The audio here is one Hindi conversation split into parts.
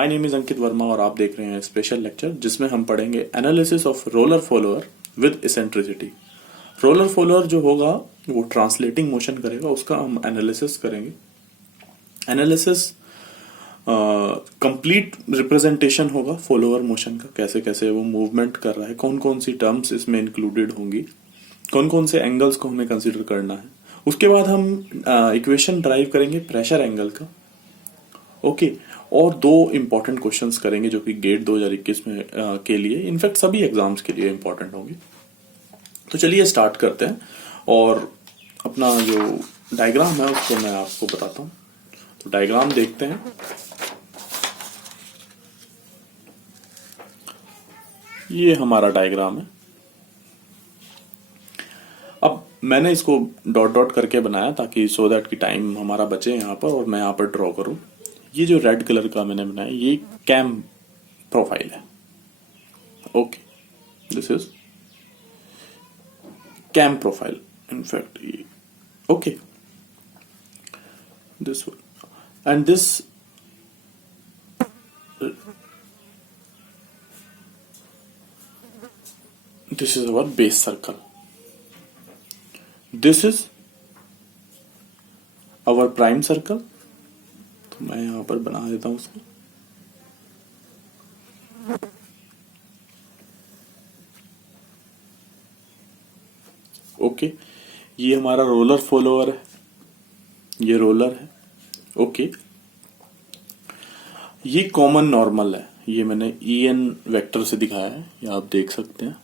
माय नेम इज अंकित वर्मा और आप देख रहे हैं स्पेशल लेक्चर जिसमें हम पढ़ेंगे analysis of roller follower with eccentricity. Roller follower जो होगा वो ट्रांसलेटिंग मोशन करेगा, उसका हम एनालिसिस करेंगे। एनालिसिस कंप्लीट रिप्रेजेंटेशन होगा फॉलोअर मोशन का, कैसे कैसे वो मूवमेंट कर रहा है, कौन कौन सी टर्म्स इसमें इंक्लूडेड होंगी, कौन कौन से एंगल्स को हमें कंसीडर करना है। उसके बाद हम इक्वेशन ड्राइव करेंगे प्रेशर एंगल का। ओके और दो इंपॉर्टेंट क्वेश्चंस करेंगे जो कि गेट 2021 में के लिए, इनफैक्ट सभी एग्जाम्स के लिए इंपॉर्टेंट होंगे। तो चलिए स्टार्ट करते हैं और अपना जो डायग्राम है उसको मैं आपको बताता हूँ। तो डायग्राम देखते हैं। ये हमारा डायग्राम है। अब मैंने इसको डॉट डॉट करके बनाया ताकि सो दैट कि टाइम हमारा बचे यहाँ पर और मैं यहाँ पर ड्रॉ करूं। ये जो रेड कलर का मैंने बनाया ये कैम प्रोफाइल है। Okay, this is cam profile in fact. Okay, this one and this this is our base circle. This is our prime circle. तो मैं यहां पर बना देता हूं उसको। ओके, ये हमारा रोलर फॉलोअर है, ये रोलर है। ओके, ये कॉमन नॉर्मल है, ये मैंने EN वेक्टर से दिखाया है, ये आप देख सकते हैं।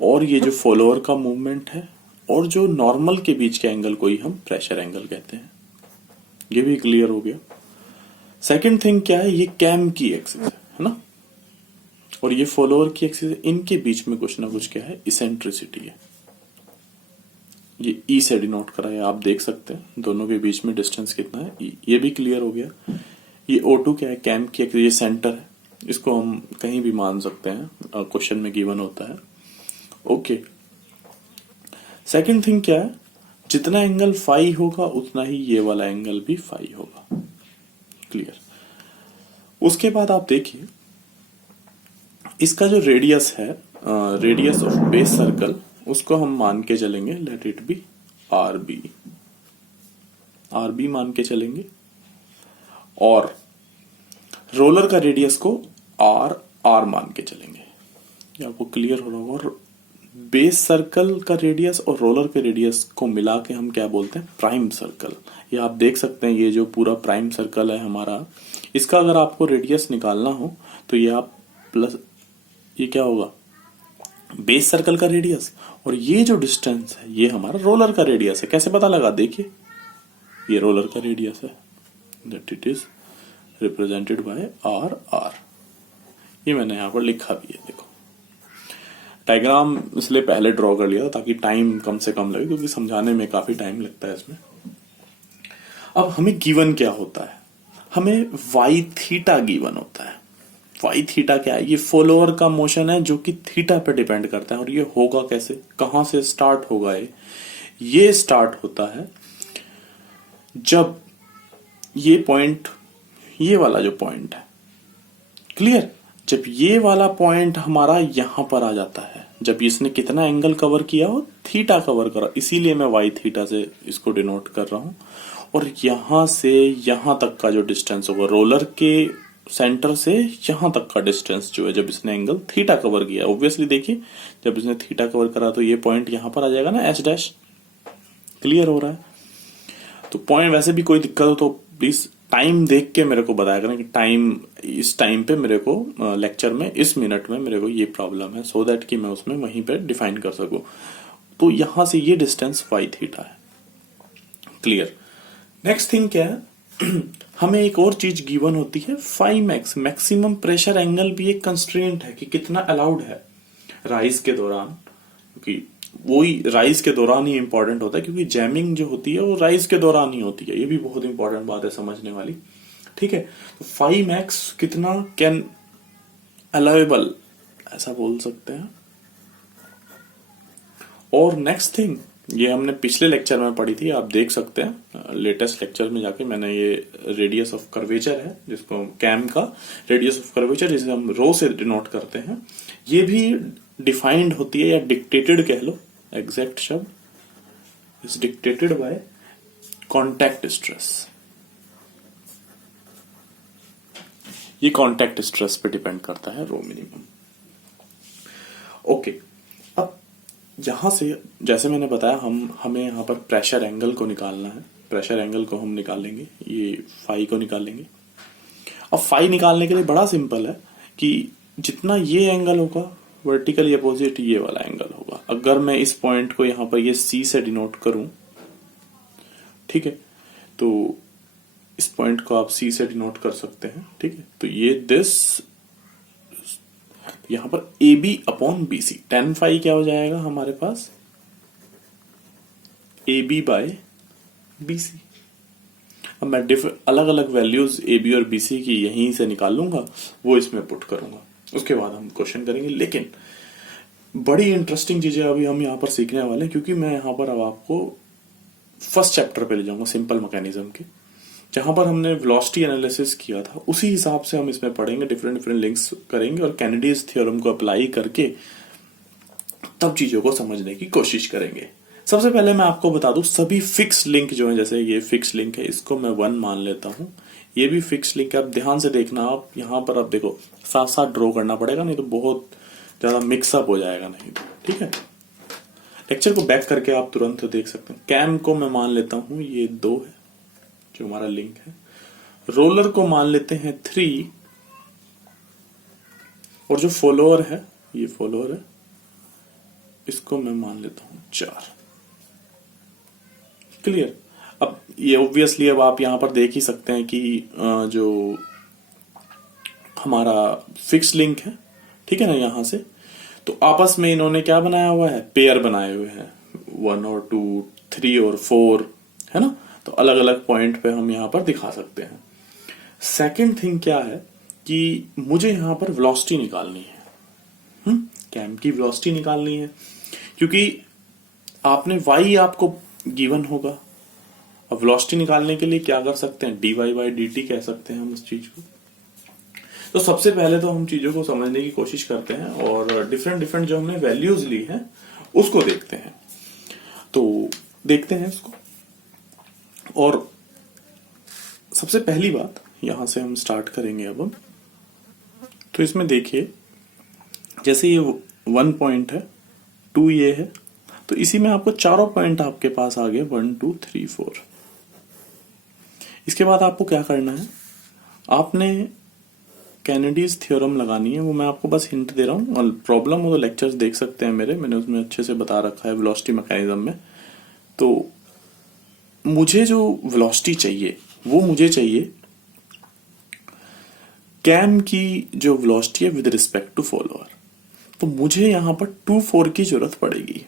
और ये जो फॉलोअर का मूवमेंट है और जो नॉर्मल के बीच के एंगल को ही हम प्रेशर एंगल कहते हैं। ये भी क्लियर हो गया। सेकंड थिंग क्या है, ये कैम की एक्सिस है ना, और ये फॉलोअर की एक्सिस है। इनके बीच में कुछ ना कुछ क्या है, इसेंट्रिसिटी है। ये E से डिनोट करा है, आप देख सकते हैं दोनों के बीच में डिस्टेंस कितना है। ये भी क्लियर हो गया। ये O2 क्या है, कैम की एक्सिस, ये सेंटर है। इसको हम कहीं भी मान सकते हैं, क्वेश्चन में गिवन होता है। ओके, सेकंड थिंग क्या है, जितना एंगल फाई होगा उतना ही ये वाला एंगल भी फाई होगा। क्लियर। उसके बाद आप देखिए इसका जो रेडियस है, रेडियस ऑफ बेस सर्कल, उसको हम मान के चलेंगे, let it be RB। RB मान के चलेंगे और रोलर का रेडियस को R मान के चलेंगे। ये आपको क्लियर हो रहा होगा। और बेस सर्कल का रेडियस और रोलर के रेडियस को मिला के हम क्या बोलते हैं, प्राइम सर्कल। ये आप देख सकते हैं, ये जो पूरा प्राइम सर्कल है हमारा, इसका अगर आपको रेडियस निकालना हो तो ये आप प्लस, ये क्या होगा, बेस सर्कल का रेडियस, और ये जो डिस्टेंस है ये हमारा रोलर का रेडियस है। कैसे पता लगा, देखिए ये रोलर का रेडियस है, that it is represented by R। ये मैंने यहां पर लिखा भी है। देखो डायग्राम इसलिए पहले ड्रॉ कर लिया ताकि टाइम कम से कम लगे, क्योंकि समझाने में काफी टाइम लगता है इसमें। अब हमें गिवन क्या होता है, हमें वाई थीटा गिवन होता है। वाई थीटा क्या है, ये फॉलोअर का मोशन है जो कि थीटा पे डिपेंड करता है। और ये होगा कैसे, कहां से स्टार्ट होगा, ये स्टार्ट होता है जब ये पॉइंट, ये वाला जो पॉइंट है, क्लियर, जब ये वाला पॉइंट हमारा यहां पर आ जाता है, जब इसने कितना एंगल कवर किया हो, थीटा कवर करा, इसीलिए मैं वाई थीटा से इसको डिनोट कर रहा हूं। और यहां से यहां तक का जो डिस्टेंस होगा, रोलर के सेंटर से यहां तक का डिस्टेंस जो है, जब इसने एंगल थीटा कवर किया, ऑब्वियसली देखिए जब इसने थीटा कवर करा तो ये पॉइंट यहां पर आ जाएगा ना, S'। क्लियर हो रहा है। तो पॉइंट, वैसे भी कोई दिक्कत हो तो प्लीज टाइम देख के मेरे को बताया करें कि टाइम, इस टाइम पे मेरे को लेक्चर में इस मिनट में मेरे को ये प्रॉब्लम है, सो दैट कि मैं उसमें वहीं पे डिफाइन कर सकूं। तो यहां से ये डिस्टेंस वाई थीटा है। क्लियर। नेक्स्ट थिंग क्या है, हमें एक और चीज गिवन होती है, phi max, maximum pressure angle भी एक कंस्ट्रेंट है कि कितना अलाउड है राइज के दौरान, क्योंकि वही राइज के दौरान ही इंपॉर्टेंट होता है, क्योंकि जैमिंग जो होती है वो राइज के दौरान ही होती है। ये भी बहुत इंपॉर्टेंट बात है समझने वाली। ठीक है, तो फाई मैक्स कितना कैन अलाउेबल, ऐसा बोल सकते हैं। और नेक्स्ट थिंग, ये हमने पिछले लेक्चर में पढ़ी थी, आप देख सकते हैं लेटेस्ट लेक्चर में जाके। मैंने ये रेडियस ऑफ कर्वेचर है, जिसको कैम का रेडियस ऑफ कर्वेचर, जिसे हम रो से डिनोट करते हैं, ये भी डिफाइंड होती है या डिक्टेटेड कह लो, एग्जैक्ट शब्द is dictated bye contact stress. ये कॉन्टैक्ट स्ट्रेस पे डिपेंड करता है रो मिनिमम। ओके, अब यहां से जैसे मैंने बताया हमें यहां पर प्रेशर एंगल को निकालना है। प्रेशर एंगल को हम निकालेंगे, ये फाई को निकालेंगे। अब फाई निकालने के लिए बड़ा सिंपल है कि जितना ये एंगल होगा वर्टिकली अपोजिट ये वाला एंगल होगा। अगर मैं इस पॉइंट को यहां पर ये सी से डिनोट करूं, ठीक है, तो इस पॉइंट को आप सी से डिनोट कर सकते हैं, ठीक है। तो ये दिस यहां पर A B upon B C, tan phi क्या हो जाएगा हमारे पास, A B by B C. अब मैं अलग अलग वैल्यूज ए बी और बी सी की यहीं से निकाल लूंगा, वो इसमें पुट करूंगा, उसके बाद हम क्वेश्चन करेंगे। लेकिन बड़ी इंटरेस्टिंग चीजें अभी हम यहाँ पर सीखने वाले हैं, क्योंकि मैं यहाँ पर अब आपको फर्स्ट चैप्टर पे ले जाऊंगा सिंपल मैकेनिज्म के, जहां पर हमने वेलोसिटी एनालिसिस किया था। उसी हिसाब से हम इसमें पढ़ेंगे, डिफरेंट डिफरेंट लिंक्स करेंगे और कैनेडीज थ्योरम को अप्लाई करके तब चीजों को समझने की कोशिश करेंगे। सबसे पहले मैं आपको बता दूं, सभी फिक्स लिंक जो है, जैसे ये फिक्स लिंक है, इसको मैं 1 मान लेता हूं। ये भी फिक्स लिंक है। अब ध्यान से देखना, आप यहां पर अब देखो साथ साथ ड्रॉ करना पड़ेगा, नहीं तो बहुत ज्यादा मिक्सअप हो जाएगा, नहीं तो ठीक है। लेक्चर को बैक करके आप तुरंत देख सकते हैं। कैम को मैं मान लेता हूं ये 2 है जो हमारा लिंक है। रोलर को मान लेते हैं 3, और जो फॉलोअर है, ये फॉलोअर है, इसको मैं मान लेता हूं 4। क्लियर। अब ये ऑब्वियसली अब आप यहां पर देख ही सकते हैं कि जो हमारा फिक्स लिंक है, ठीक है ना, यहां से तो आपस में इन्होंने क्या बनाया हुआ है, पेयर बनाए हुए हैं, 1 और 2, 3 और 4, है ना। तो अलग अलग पॉइंट पे हम यहां पर दिखा सकते हैं। सेकंड थिंग क्या है कि मुझे यहां पर वेलोसिटी निकालनी है, कैम की वेलोसिटी निकालनी है, क्योंकि आपने y आपको गिवन होगा। अब वेलोसिटी निकालने के लिए क्या कर सकते हैं, dy बाई dt कह सकते हैं हम इस चीज को। तो सबसे पहले तो हम चीजों को समझने की कोशिश करते हैं और डिफरेंट डिफरेंट जो हमने वैल्यूज ली हैं उसको देखते हैं। तो देखते हैं इसको, और सबसे पहली बात यहां से हम स्टार्ट करेंगे अब हम। तो इसमें देखिए, जैसे ये 1 पॉइंट है, 2 ये है, तो इसी में आपको चारों पॉइंट आपके पास आ गए, 1 2 3 4। इसके बाद आपको क्या करना है, आपने कैनेडीज थ्योरम लगानी है। वो मैं आपको बस हिंट दे रहा हूँ, और प्रॉब्लम हो तो लेक्चर्स देख सकते हैं मेरे, मैंने उसमें अच्छे से बता रखा है वेलोसिटी मैकेनिज्म में। तो मुझे जो वेलोसिटी चाहिए वो मुझे चाहिए कैम की जो वेलोसिटी है विद रिस्पेक्ट टू फॉलोअर। तो मुझे यहां पर 2 4 की जरूरत पड़ेगी,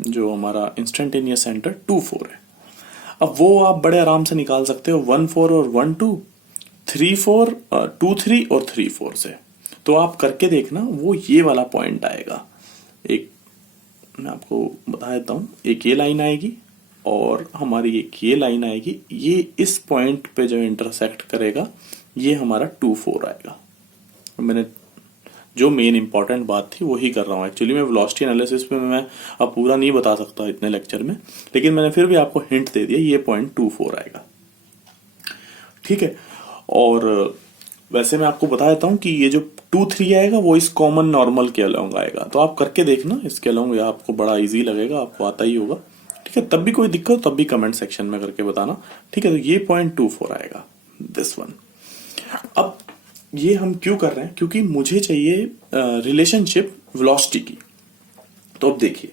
जो हमारा इंस्टेंटेनियस सेंटर 2 4 है। अब वो आप बड़े आराम से निकाल सकते हो 1 4 और 1 2, 3 4, 2 3 और 3 4 से। तो आप करके देखना, वो ये वाला पॉइंट आएगा। एक मैं आपको बता देता हूं, एक ये लाइन आएगी और हमारी एक ये लाइन आएगी, ये इस पॉइंट पे जो इंटरसेक्ट करेगा ये हमारा 2 4 आएगा। मैंने जो मेन इंपॉर्टेंट बात थी वही कर रहा हूँ। एक्चुअली मैं वेलोसिटी एनालिसिस में मैं अब पूरा नहीं बता सकता इतने लेक्चर में, लेकिन मैंने फिर भी आपको हिंट दे दिया, ये पॉइंट 2 4 आएगा, ठीक है। और वैसे मैं आपको बता देता हूं कि ये जो 2 3 आएगा वो इस कॉमन नॉर्मल के अलोंग आएगा। तो आप करके देखना इसके अलोंग, या आपको बड़ा इजी लगेगा, आपको आता ही होगा, ठीक है। तब भी कोई दिक्कत हो तब भी कमेंट सेक्शन में करके बताना, ठीक है। तो ये पॉइंट 2 4 आएगा, दिस वन। अब ये हम क्यों कर रहे हैं, क्योंकि मुझे चाहिए रिलेशनशिप वेलोसिटी की। तो अब देखिए,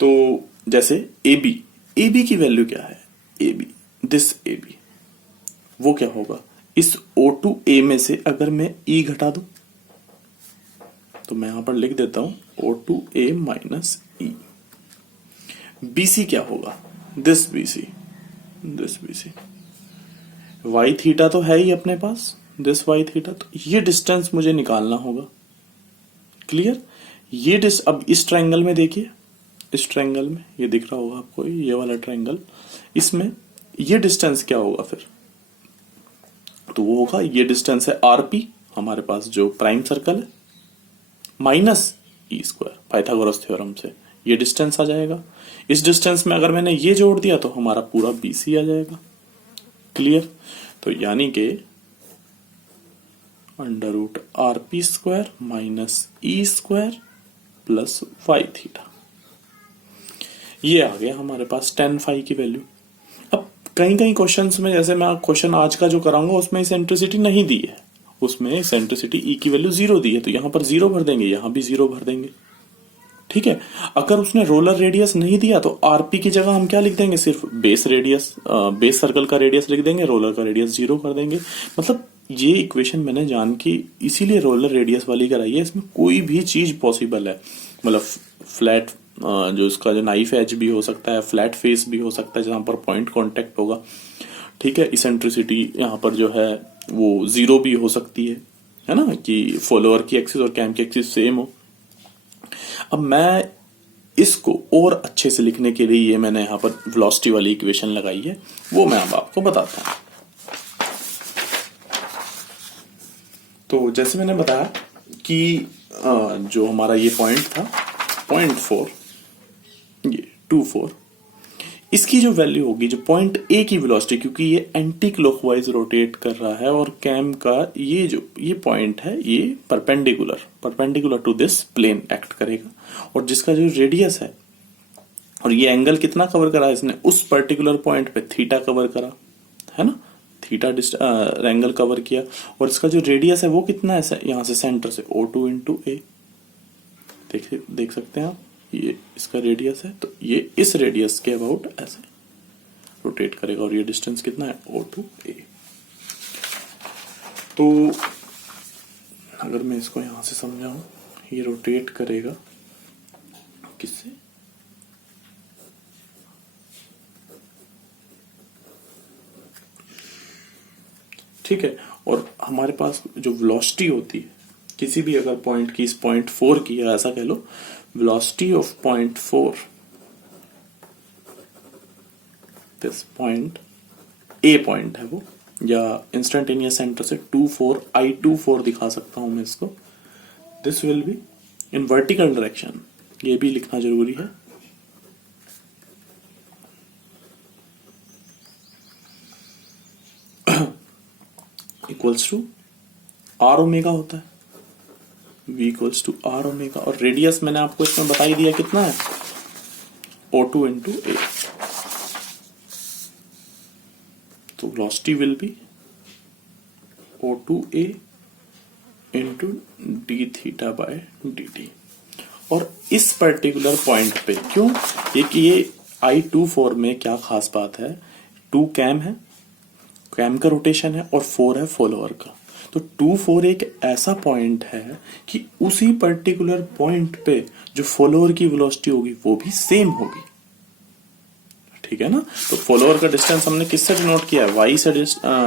तो जैसे ए बी की वैल्यू क्या है, A B, this A B, वो क्या होगा, इस O2A में से अगर मैं E घटा दूं, तो मैं यहां पर लिख देता हूं O2A माइनस E। BC क्या होगा, दिस BC। Y थीटा तो है ही अपने पास, दिस Y थीटा। तो ये डिस्टेंस मुझे निकालना होगा, क्लियर। ये अब इस ट्रायंगल में देखिए, इस ट्रायंगल में ये दिख रहा होगा आपको, ये वाला ट्रायंगल, इसमें ये डिस्टेंस क्या होगा फिर, तो वो होगा, ये डिस्टेंस है आरपी हमारे पास जो प्राइम सर्कल है, minus E square Pythagoras theorem से ये डिस्टेंस आ जाएगा। इस डिस्टेंस में अगर मैंने ये जोड़ दिया तो हमारा पूरा बीसी आ जाएगा। क्लियर? तो यानी कि under root R P square minus E square plus Y theta, ये आ गया हमारे पास tan फाई की वैल्यू। अब कहीं कहीं क्वेश्चंस में, जैसे मैं क्वेश्चन आज का जो कराऊंगा उसमें इसेंट्रिसिटी नहीं दी है, उसमें इसेंट्रिसिटी ई की वैल्यू 0 दी है, तो यहां पर 0 भर देंगे, यहां भी 0 भर देंगे। ठीक है। अगर उसने रोलर रेडियस नहीं दिया तो आरपी की जगह हम क्या लिख देंगे, सिर्फ बेस रेडियस, बेस सर्कल का रेडियस लिख देंगे, रोलर का रेडियस 0 कर देंगे। मतलब ये इक्वेशन मैंने जान की इसीलिए रोलर रेडियस वाली कराई है, इसमें कोई भी चीज पॉसिबल है। मतलब फ्लैट जो इसका जो नाइफ एज भी हो सकता है, फ्लैट फेस भी हो सकता है जहां पर पॉइंट कांटेक्ट होगा। ठीक है। इसेंट्रिसिटी यहाँ पर जो है वो 0 भी हो सकती है ना, कि फॉलोअर की एक्सिस और कैम की एक्सिस सेम हो। अब मैं इसको और अच्छे से लिखने के लिए ये मैंने यहां पर वेलोसिटी वाली इक्वेशन लगाई है, वो मैं अब आपको बताता हूं। तो जैसे मैंने बताया कि जो हमारा ये पॉइंट था 0.4, ये 24, इसकी जो वैल्यू होगी, जो पॉइंट ए की वेलोसिटी, क्योंकि ये एंटी क्लॉकवाइज रोटेट कर रहा है और कैम का ये पॉइंट है, ये perpendicular to this plane act करेगा, और जिसका जो रेडियस है, और ये एंगल कितना कवर करा इसने, उस पर्टिकुलर पॉइंट पे थीटा कवर करा है ना, थीटा एंगल कवर किया, और इसका जो रेडियस है वो कितना है, यहां से सेंटर से O2 इंटू ए, देख सकते हैं आप, ये इसका रेडियस है, तो ये इस रेडियस के अबाउट ऐसे रोटेट करेगा, और ये डिस्टेंस कितना है O2A। तो अगर मैं इसको यहां से समझाऊं, ये रोटेट करेगा किससे, ठीक है। और हमारे पास जो वेलोसिटी होती है किसी भी अगर पॉइंट की, इस 0.4 की, या ऐसा कह लो velocity of 0.4, this point A point है वो, या इंस्टेंटेनियस सेंटर से 24 दिखा सकता हूं मैं इसको, this will be in vertical direction, ये भी लिखना जरूरी है। इक्वल्स टू आर ओमेगा होता है, v equals to R omega, और रेडियस मैंने आपको इसमें बता ही दिया कितना है, O2 इंटू ए। तो velocity will be O2A into D theta by D T. और इस पर्टिकुलर पॉइंट पे क्यों, ये I24 में क्या खास बात है, 2 कैम है, कैम का रोटेशन है, और 4 है फॉलोअर का। तो 24 एक ऐसा पॉइंट है कि उसी पर्टिकुलर पॉइंट पे जो फॉलोअर की वेलोसिटी होगी वो भी सेम होगी। ठीक है ना। तो फॉलोअर का डिस्टेंस हमने किससे डिनोट किया है, y से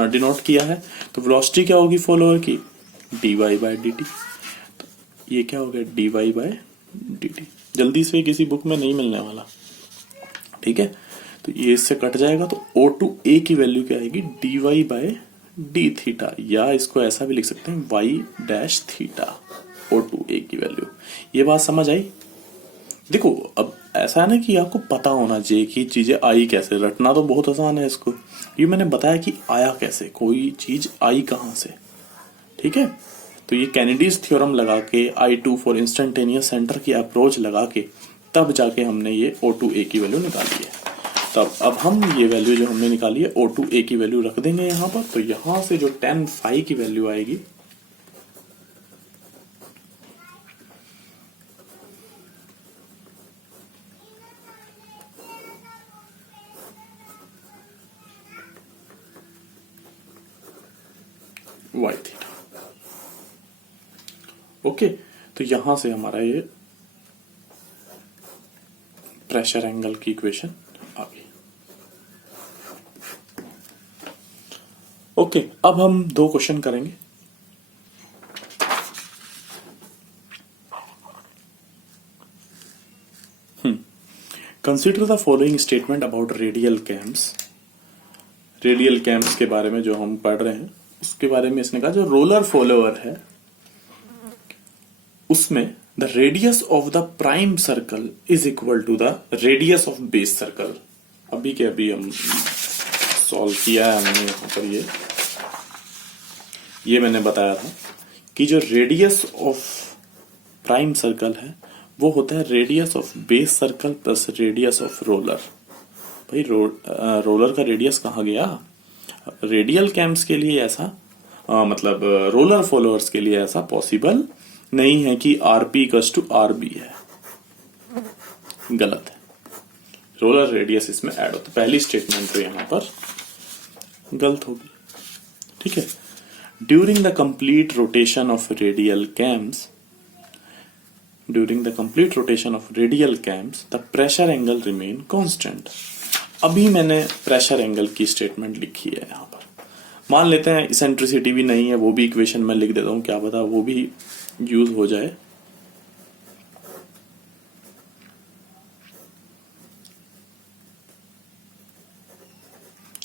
डिनोट किया है, तो वेलोसिटी क्या होगी फॉलोअर की, dy बाय डी टी। तो ये क्या हो गया, dy बाय डी टी। जल्दी से किसी बुक में नहीं मिलने वाला। ठीक है। तो ये इससे कट जाएगा, तो O2A की वैल्यू क्या आएगी, dy बाय डी थीटा, या इसको ऐसा भी लिख सकते हैं y डैश थीटा, O2A की वैल्यू। ये बात समझ आई। देखो अब ऐसा है ना कि आपको पता होना चाहिए कि चीजें आई कैसे, रटना तो बहुत आसान है इसको, ये मैंने बताया कि आया कैसे, कोई चीज आई कहां से। ठीक है। तो ये कैनेडीज थ्योरम लगा के, I24 इंस्टेंटेनियस सेंटर की अप्रोच लगा के, तब जाके हमने ये O2A की वैल्यू निकाली है। तब अब हम ये वैल्यू जो हमने निकाली है O2A की वैल्यू रख देंगे यहां पर, तो यहां से जो tan फाई की वैल्यू आएगी, y थीटा। ओके। तो यहां से हमारा ये प्रेशर एंगल की इक्वेशन आ गई। ओके। अब हम 2 क्वेश्चन करेंगे। Consider the following statement about radial camps. Radial camps के बारे में जो हम पढ़ रहे हैं उसके बारे में इसने कहा, जो रोलर फॉलोअर है उसमें the radius of the prime circle is equal to the radius of base circle. अभी के अभी हम सॉल्व किया है हमने यहाँ पर, ये मैंने बताया था कि जो रेडियस ऑफ प्राइम सर्कल है वो होता है radius of base circle plus radius of roller. भाई रोलर का रेडियस कहाँ गया? रेडियल कैम्स के लिए ऐसा मतलब रोलर फॉलोअर्स के लिए ऐसा पॉसिबल नहीं है कि आरपी इक्वल्स टू आरबी है, गलत है। रोलर रेडियस इसमें ऐड होता है। पहली स्टेटमेंट तो यहां पर गलत होगी, ठीक है। During the complete rotation of radial camps, during the complete rotation of radial camps the pressure angle remain constant. अभी मैंने प्रेशर एंगल की स्टेटमेंट लिखी है यहां पर। मान लेते हैं इसेंट्रिसिटी भी नहीं है, वो भी इक्वेशन में लिख देता हूं, क्या पता वो भी यूज हो जाए।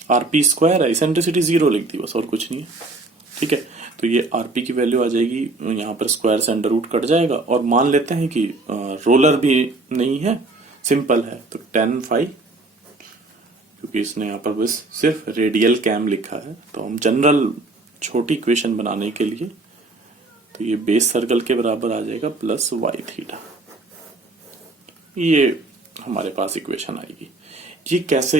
आरपी स्क्वायर है, इसेंट्रिसिटी 0 लिख दी बस, और कुछ नहीं है, ठीक है। तो ये आरपी की वैल्यू आ जाएगी, यहां पर स्क्वायर से अंडर रूट कट जाएगा, और मान लेते हैं कि रोलर भी नहीं है, सिंपल है, तो tan फाई, क्योंकि इसने यहां पर बस सिर्फ रेडियल कैम लिखा है, तो हम जनरल छोटी इक्वेशन बनाने के लिए तो ये बेस सर्कल के बराबर आ जाएगा प्लस वाई थीटा। ये हमारे पास इक्वेशन आएगी। ये कैसे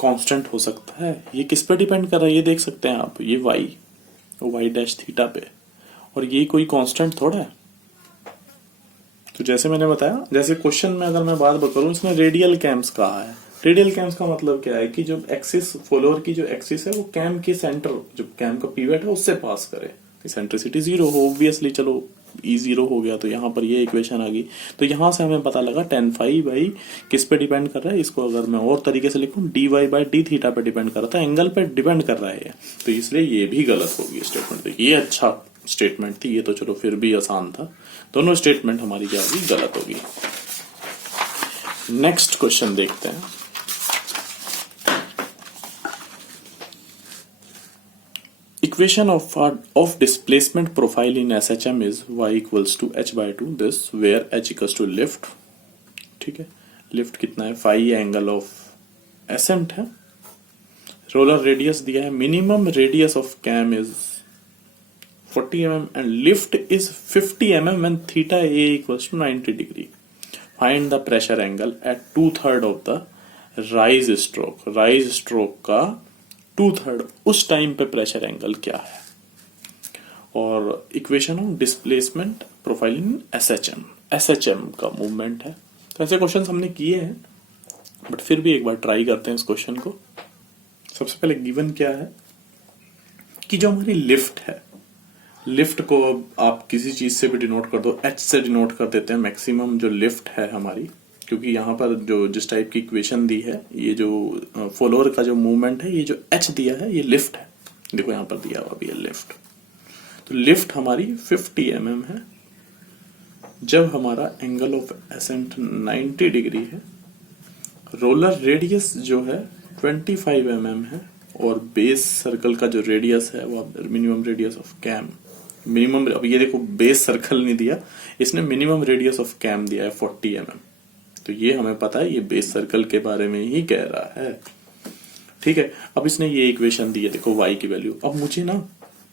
कांस्टेंट हो सकता है? ये किस पे डिपेंड कर रहा है ये देख सकते हैं आप, ये वाई डैश थीटा पे, और ये कोई कांस्टेंट थोड़ा है। तो जैसे मैंने बताया, जैसे क्वेश्चन में अगर मैं बात करूं, इसने रेडियल कैम्स कहा है। रेडियल कैम्स का मतलब क्या है कि जो एक्सिस फॉलोअर की जो एक्सिस है वो कैम के सेंटर, जो कैम का पिवट है उससे पास करे। इसेंट्रिसिटी 0 हो, ऑब्वियसली, चलो E0 हो गया, तो यहाँ पर ये इक्वेशन आ गई। तो यहाँ से हमें पता लगा tan फाई भाई किस पे डिपेंड कर रहा है। इसको अगर मैं और तरीके से लिखूं, dy बाई डी थीटा पे डिपेंड कर रहा था, एंगल पे डिपेंड कर रहा है, तो इसलिए ये भी गलत होगी स्टेटमेंट। देखिए ये अच्छा स्टेटमेंट थी, ये तो चलो फिर भी आसान था। दोनों स्टेटमेंट हमारी क्या होगी? गलत होगी। नेक्स्ट क्वेश्चन देखते हैं। Equation of displacement profile in SHM is y equals to h by 2, this where h equals to lift, ठीक है। लिफ्ट कितना है? फाई एंगल ऑफ एसेंट है। रोलर रेडियस दिया है, minimum radius of cam is 40 mm and lift is 50 mm and theta a equals to 90 degree. Find the pressure angle at 2/3 of the rise stroke. Rise stroke का 2/3 उस टाइम पे प्रेशर एंगल क्या है? और equation of displacement profile in SHM का मूवमेंट है। तो ऐसे क्वेश्चन हमने किए हैं, बट फिर भी एक बार ट्राई करते हैं इस क्वेश्चन को। सबसे पहले गिवन क्या है कि जो हमारी लिफ्ट है, लिफ्ट को आप किसी चीज से भी डिनोट कर दो, एच से डिनोट कर देते हैं मैक्सिमम जो लिफ्ट है हमारी, क्योंकि यहाँ पर जो जिस टाइप की इक्वेशन दी है, ये जो फॉलोअर का जो मूवमेंट है, ये जो एच दिया है ये लिफ्ट है। देखो यहाँ पर दिया हुआ भी है लिफ्ट। तो लिफ्ट हमारी 50 mm है जब हमारा एंगल ऑफ एसेंट 90 डिग्री है। रोलर रेडियस जो है 25 mm है, और बेस सर्कल का जो रेडियस है वो minimum radius of cam, minimum, अब ये देखो बेस सर्कल नहीं दिया इसने, मिनिमम रेडियस ऑफ कैम दिया है 40 mm। तो ये हमें पता है ये बेस सर्कल के बारे में ही कह रहा है, ठीक है। अब इसने ये इक्वेशन दी है, देखो y की वैल्यू। अब मुझे ना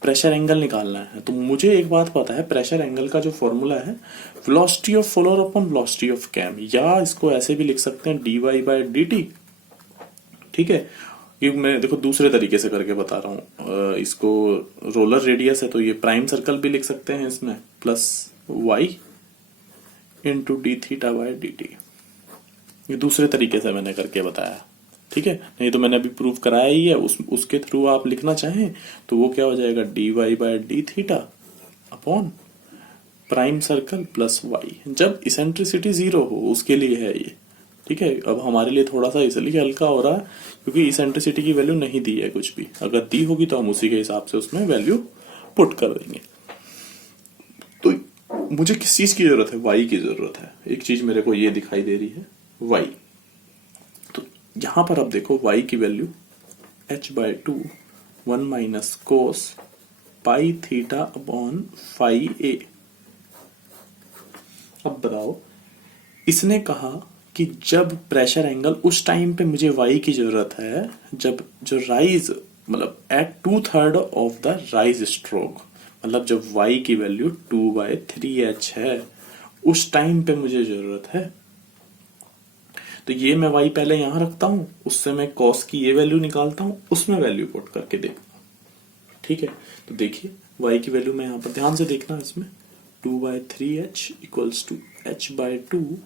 प्रेशर एंगल निकालना है, तो मुझे एक बात पता है, प्रेशर एंगल का जो फॉर्मूला है velocity of follower upon velocity of cam, या इसको ऐसे भी लिख सकते हैं dy बाई dt, ठीक है। ये मैं देखो दूसरे तरीके से करके बता रहा हूँ। इसको रोलर रेडियस है तो ये प्राइम सर्कल भी लिख सकते हैं इसमें, plus y into D theta by D T. ये दूसरे तरीके से मैंने करके बताया, ठीक है। नहीं तो मैंने अभी प्रूव कराया ही है, उसके थ्रू आप लिखना चाहें तो वो क्या हो जाएगा, D y by D theta upon prime circle plus y, जब इसेंट्रिसिटी 0 हो उसके लिए है ये, ठीक है। अब हमारे लिए थोड़ा सा इसलिए हल्का हो रहा है क्योंकि इसेंट्रिसिटी की वैल्यू नहीं दी है कुछ भी, अगर दी होगी तो हम उसी के हिसाब से उसमें वैल्यू पुट कर देंगे। तो मुझे किस चीज की जरूरत है, वाई की जरूरत है। एक चीज मेरे को ये दिखाई दे रही है, वाई, यहां पर अब देखो y की value h/2 1 minus cos pi theta upon phi ए। अब बताओ, इसने कहा कि जब प्रेशर एंगल उस टाइम पे मुझे y की जरूरत है जब जो राइज मतलब at 2/3 of the rise stroke, मतलब जब y की वैल्यू 2/3h है उस टाइम पे मुझे जरूरत है। तो ये मैं y पहले यहां रखता हूं, उससे मैं cos की ये वैल्यू निकालता हूं, उसमें वैल्यू पुट करके देखता हूं। ठीक है, तो देखिए y की वैल्यू मैं यहां पर ध्यान से देखना, इसमें 2/3h equals to h/2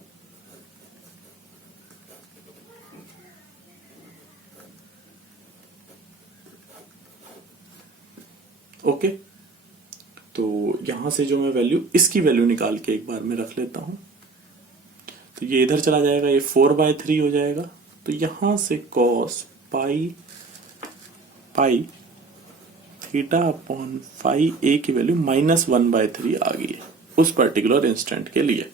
okay. तो यहां से जो मैं वैल्यू इसकी वैल्यू निकाल के एक बार में रख लेता हूं, तो ये इधर चला जाएगा, ये 4/3 हो जाएगा। तो यहां से cos पाई थीटा अपॉन फाई ए की वैल्यू -1/3 आ गई है उस पर्टिकुलर इंस्टेंट के लिए।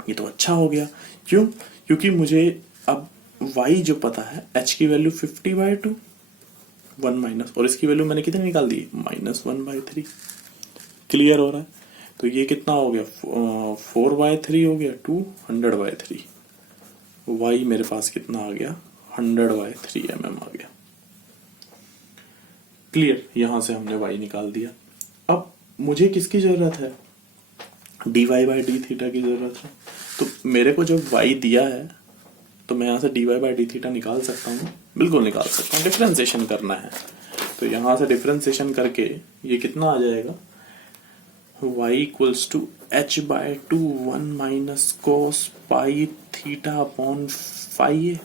ये तो अच्छा हो गया, क्यों? क्योंकि मुझे अब y जो पता है h की वैल्यू 50/2 1 माइनस, और इसकी वैल्यू मैंने कितनी निकाल दी -1/3। क्लियर हो रहा है? तो ये कितना हो गया 4/3 हो गया 200/3। y मेरे पास कितना आ गया 100/3 mm आ गया। क्लियर, यहां से हमने y निकाल दिया। अब मुझे किसकी जरूरत है? dy/d थीटा की जरूरत है। तो मेरे को जब y दिया है तो मैं यहां से dy/d थीटा निकाल सकता हूँ, बिल्कुल निकाल सकता हूँ। डिफरेंशिएशन करना है तो यहां से डिफरेंशिएशन करके ये कितना आ जाएगा y equals to h/2 1 minus cos pi theta upon phi.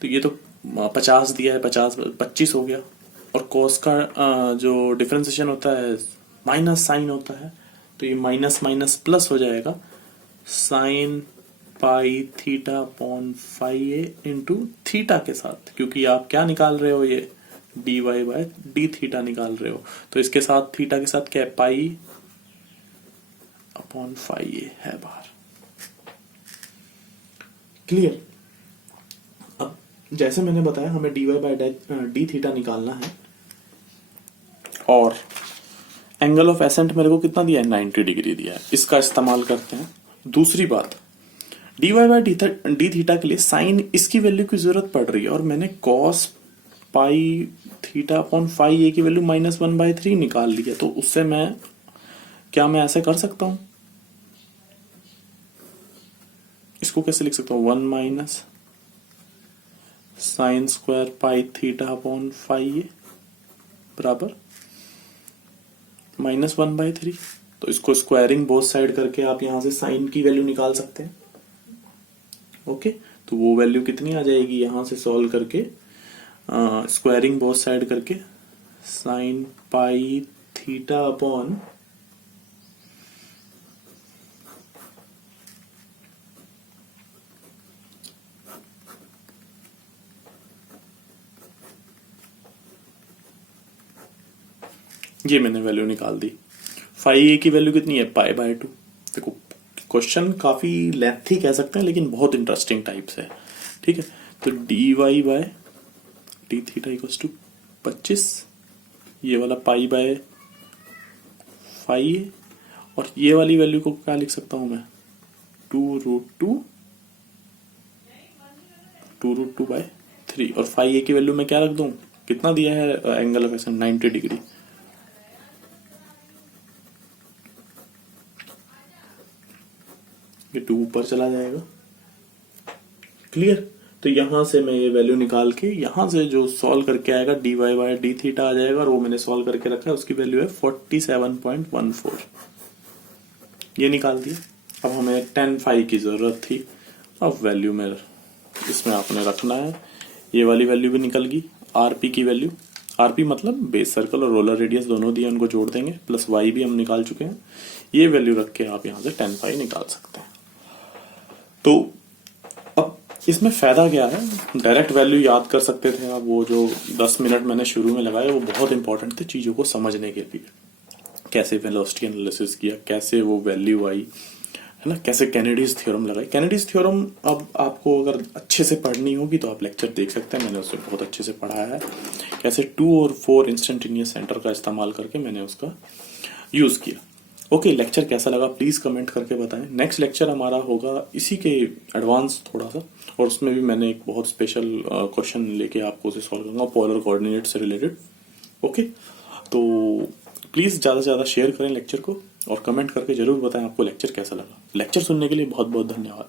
तो ये तो 50 दिया है, 50 25 हो गया, और कोस का जो डिफरेंशिएशन होता है माइनस साइन होता है, तो ये माइनस माइनस प्लस हो जाएगा, sine pi theta upon phi A into theta के साथ, क्योंकि आप क्या निकाल रहे हो, ये dy/d थीटा निकाल रहे हो, तो इसके साथ थीटा के साथ क्या है, पाई अपॉन फाई ए है बाहर। क्लियर? अब जैसे मैंने बताया हमें dy/d थीटा निकालना है, और एंगल ऑफ एसेंट मेरे को कितना दिया है 90 डिग्री दिया है, इसका इस्तेमाल करते हैं। दूसरी बात, dy/d थीटा के लिए साइन इसकी वैल्यू की जरूरत पड़ रही है, और मैंने cos पाई थीटा अपॉन फाई ए की वैल्यू -1/3 निकाल ली है, तो उससे मैं ऐसे कर सकता हूं, इसको कैसे लिख सकता हूं, 1 minus sine square pi theta upon phi A बराबर -1/3। तो इसको स्क्वायरिंग बोथ साइड करके आप यहां से साइन की वैल्यू निकाल सकते हैं। ओके, तो वो वैल्यू कितनी आ जाएगी यहां से सॉल्व करके, स्क्वायरिंग बोथ साइड करके, साइन पाई थीटा अपॉन ये मैंने वैल्यू निकाल दी। फाई ए की वैल्यू कितनी है, π/2। देखो क्वेश्चन काफी लेंथी कह सकते हैं, लेकिन बहुत इंटरेस्टिंग टाइप से है। ठीक है, तो dy/d थीटा इक्वल्स टू 25, ये वाला π/फाई ए, और ये वाली वैल्यू को क्या लिख सकता हूं मैं, 2√2/3, और फाई ए की वैल्यू मैं क्या रख दूं, कितना दिया है एंगल ऑफ एसेंट 90 डिग्री। ये 2 ऊपर चला जाएगा। क्लियर? तो यहां से मैं ये वैल्यू निकाल के यहां से जो सॉल्व करके आएगा dy/d थीटा आ जाएगा, और वो मैंने सॉल्व करके रखा है, उसकी वैल्यू है 47.14। ये निकाल दिया। अब हमें tan फाई की जरूरत थी, अब वैल्यू में इसमें आपने रखना है, ये वाली वैल्यू भी निकल गई, rp की वैल्यू, rp मतलब बेस सर्कल और रोलर रेडियस दोनों दिए, उनको जोड़ देंगे, प्लस y भी हम निकाल चुके हैं। ये वैल्यू रख के आप यहां से tan फाई निकाल सकते हैं। तो अब इसमें फायदा क्या है, डायरेक्ट वैल्यू याद कर सकते थे आप, वो जो 10 मिनट मैंने शुरू में लगाए वो बहुत इंपॉर्टेंट थे चीजों को समझने के लिए, कैसे वेलोसिटी एनालिसिस किया, कैसे वो वैल्यू आई, है ना, कैसे कैनेडीज थ्योरम लगाई। कैनेडीज थ्योरम अब आपको अगर अच्छे से पढ़नी होगी तो आप लेक्चर देख सकते हैं, मैंने उसे बहुत अच्छे से पढ़ाया है, कैसे 2 और 4 इंस्टेंटेनियस सेंटर का इस्तेमाल करके मैंने उसका यूज किया। ओके, लेक्चर कैसा लगा प्लीज कमेंट करके बताएं। नेक्स्ट लेक्चर हमारा होगा इसी के एडवांस थोड़ा सा, और उसमें भी मैंने एक बहुत स्पेशल क्वेश्चन लेके आपको उसे सॉल्व करूंगा पोलर कोऑर्डिनेट से रिलेटेड। ओके, तो प्लीज ज्यादा से ज्यादा शेयर करें लेक्चर को और कमेंट करके जरूर बताएं आपको लेक्चर कैसा लगा। लेक्चर सुनने के लिए बहुत बहुत धन्यवाद।